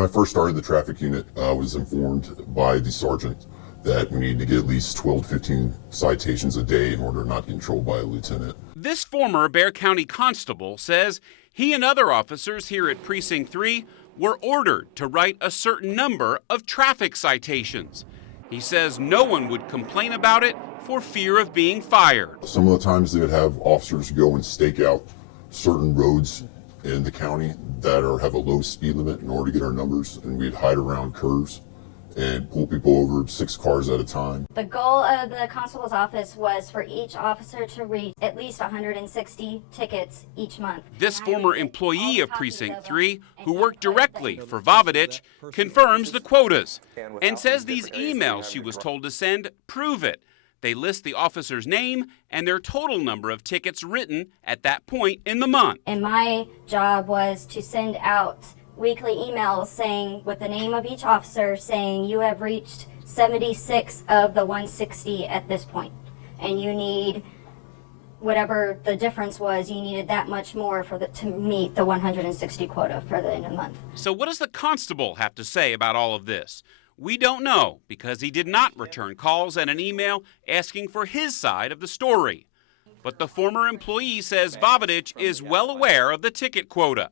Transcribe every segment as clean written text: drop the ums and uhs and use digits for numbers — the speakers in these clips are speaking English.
When I first started the traffic unit, I was informed by the sergeant that we needed to get at least 12 to 15 citations a day in order not to get in trouble by a lieutenant. This former Bexar County Constable says he and other officers here at Precinct 3 were ordered to write a certain number of traffic citations. He says no one would complain about it for fear of being fired. Some of the times they would have officers go and stake out certain roads in the county that have a low speed limit in order to get our numbers, and we'd hide around curves and pull people over 6 cars at a time. The goal of the constable's office was for each officer to read at least 160 tickets each month. This former employee of Precinct 3, who worked directly for Vovidich, confirms the quotas and says these emails she was told to send prove it. They list the officer's name and their total number of tickets written at that point in the month. And my job was to send out weekly emails saying, with the name of each officer, saying you have reached 76 of the 160 at this point, and you need whatever the difference was, you needed that much more to meet the 160 quota for the end of the month. So what does the constable have to say about all of this? We don't know, because he did not return calls and an email asking for his side of the story. But the former employee says Vovidich is well aware of the ticket quota,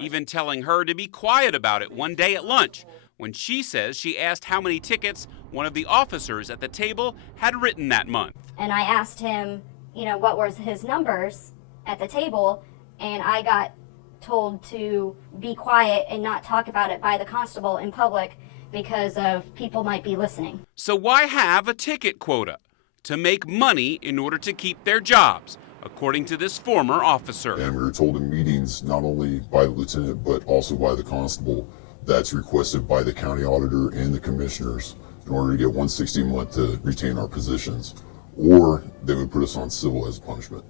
even telling her to be quiet about it one day at lunch when she says she asked how many tickets one of the officers at the table had written that month. And I asked him, what was his numbers at the table, and I got told to be quiet and not talk about it by the constable in public because of people might be listening. So why have a ticket quota? To make money in order to keep their jobs, according to this former officer. And we were told in meetings, not only by the lieutenant, but also by the constable, that's requested by the county auditor and the commissioners in order to get 160 a month to retain our positions, or they would put us on civil as a punishment.